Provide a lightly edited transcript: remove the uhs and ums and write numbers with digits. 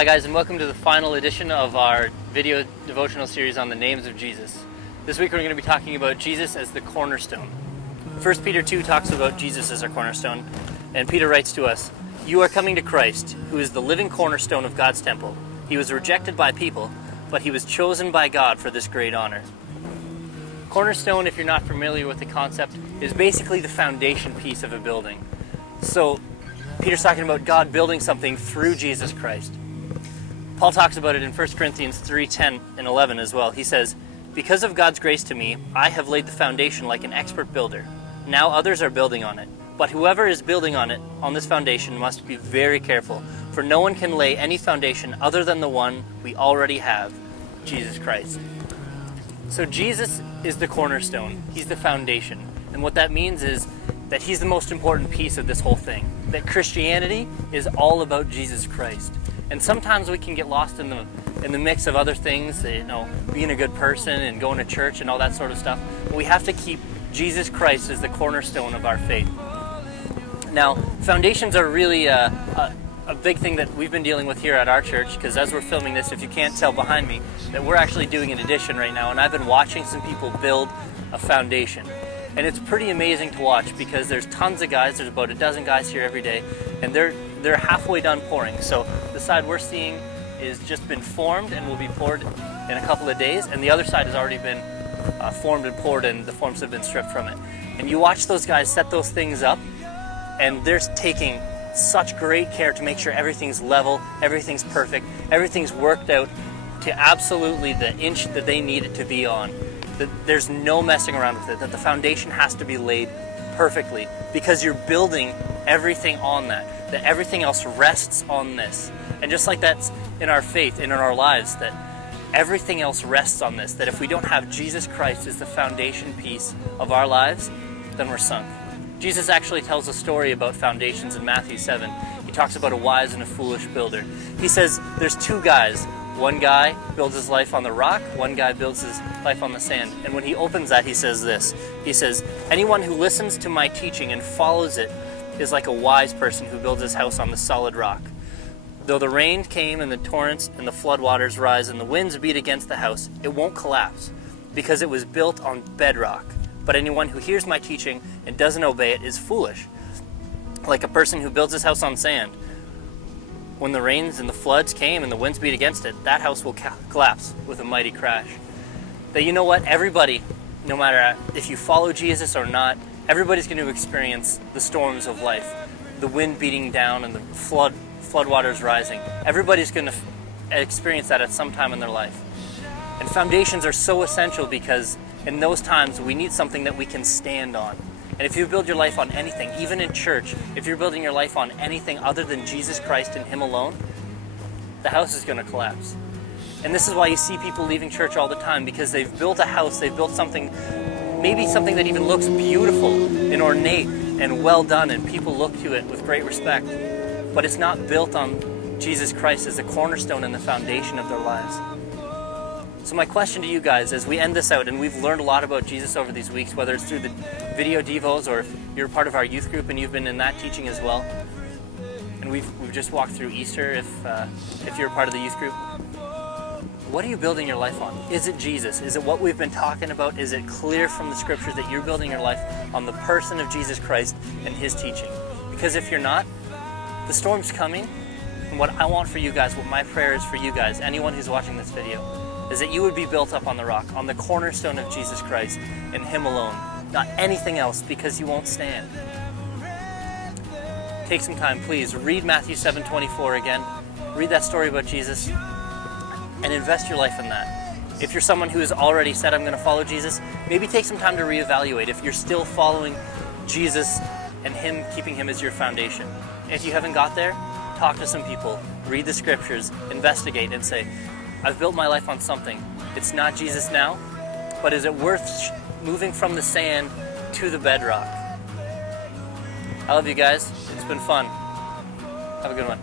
Hi guys, and welcome to the final edition of our video devotional series on the names of Jesus. This week we're going to be talking about Jesus as the cornerstone. 1 Peter 2 talks about Jesus as our cornerstone, and Peter writes to us, "You are coming to Christ, who is the living cornerstone of God's temple. He was rejected by people, but he was chosen by God for this great honor." Cornerstone, if you're not familiar with the concept, is basically the foundation piece of a building. So Peter's talking about God building something through Jesus Christ. Paul talks about it in 1 Corinthians 3:10 and 11 as well. He says, "Because of God's grace to me, I have laid the foundation like an expert builder. Now others are building on it. But whoever is building on it, on this foundation, must be very careful, for no one can lay any foundation other than the one we already have, Jesus Christ." So Jesus is the cornerstone. He's the foundation. And what that means is that he's the most important piece of this whole thing. That Christianity is all about Jesus Christ. And sometimes we can get lost in the mix of other things, being a good person and going to church and all that sort of stuff. But we have to keep Jesus Christ as the cornerstone of our faith. Now, foundations are really a big thing that we've been dealing with here at our church, because as we're filming this, if you can't tell behind me, that we're actually doing an addition right now, and I've been watching some people build a foundation. And it's pretty amazing to watch, because there's tons of guys, there's about a dozen guys here every day, and they're halfway done pouring. So the side we're seeing is just been formed and will be poured in a couple of days, and the other side has already been formed and poured, and the forms have been stripped from it. And you watch those guys set those things up, and they're taking such great care to make sure everything's level, everything's perfect, everything's worked out to absolutely the inch that they need it to be on. That there's no messing around with it, that the foundation has to be laid perfectly, because you're building everything on that everything else rests on this. And just like that's in our faith and in our lives, that everything else rests on this, that if we don't have Jesus Christ as the foundation piece of our lives, then we're sunk. Jesus actually tells a story about foundations in Matthew 7. He talks about a wise and a foolish builder. He says there's two guys. One guy builds his life on the rock, one guy builds his life on the sand. And when he opens that, he says this. He says, "Anyone who listens to my teaching and follows it is like a wise person who builds his house on the solid rock. Though the rain came and the torrents and the floodwaters rise and the winds beat against the house, it won't collapse, because it was built on bedrock. But anyone who hears my teaching and doesn't obey it is foolish, like a person who builds his house on sand. When the rains and the floods came and the winds beat against it, that house will collapse with a mighty crash." That, you know what, everybody, no matter if you follow Jesus or not, everybody's going to experience the storms of life, the wind beating down and the floodwaters rising. Everybody's going to experience that at some time in their life. And foundations are so essential, because in those times we need something that we can stand on. And if you build your life on anything, even in church, if you're building your life on anything other than Jesus Christ and Him alone, the house is going to collapse. And this is why you see people leaving church all the time, because they've built a house, they've built something, maybe something that even looks beautiful and ornate and well done, and people look to it with great respect. But it's not built on Jesus Christ as the cornerstone and the foundation of their lives. So my question to you guys as we end this out, and we've learned a lot about Jesus over these weeks, whether it's through the video devos or if you're part of our youth group and you've been in that teaching as well, and we've just walked through Easter if you're part of the youth group. What are you building your life on? Is it Jesus? Is it what we've been talking about? Is it clear from the scriptures that you're building your life on the person of Jesus Christ and His teaching? Because if you're not, the storm's coming. And what I want for you guys, what my prayer is for you guys, anyone who's watching this video, is that you would be built up on the rock, on the cornerstone of Jesus Christ and Him alone, not anything else, because you won't stand. Take some time, please. Read Matthew 7:24 again. Read that story about Jesus and invest your life in that. If you're someone who has already said, "I'm going to follow Jesus," maybe take some time to reevaluate if you're still following Jesus and keeping Him as your foundation. If you haven't got there, talk to some people, read the scriptures, investigate, and say, "I've built my life on something. It's not Jesus now, but is it worth moving from the sand to the bedrock?" I love you guys. It's been fun. Have a good one.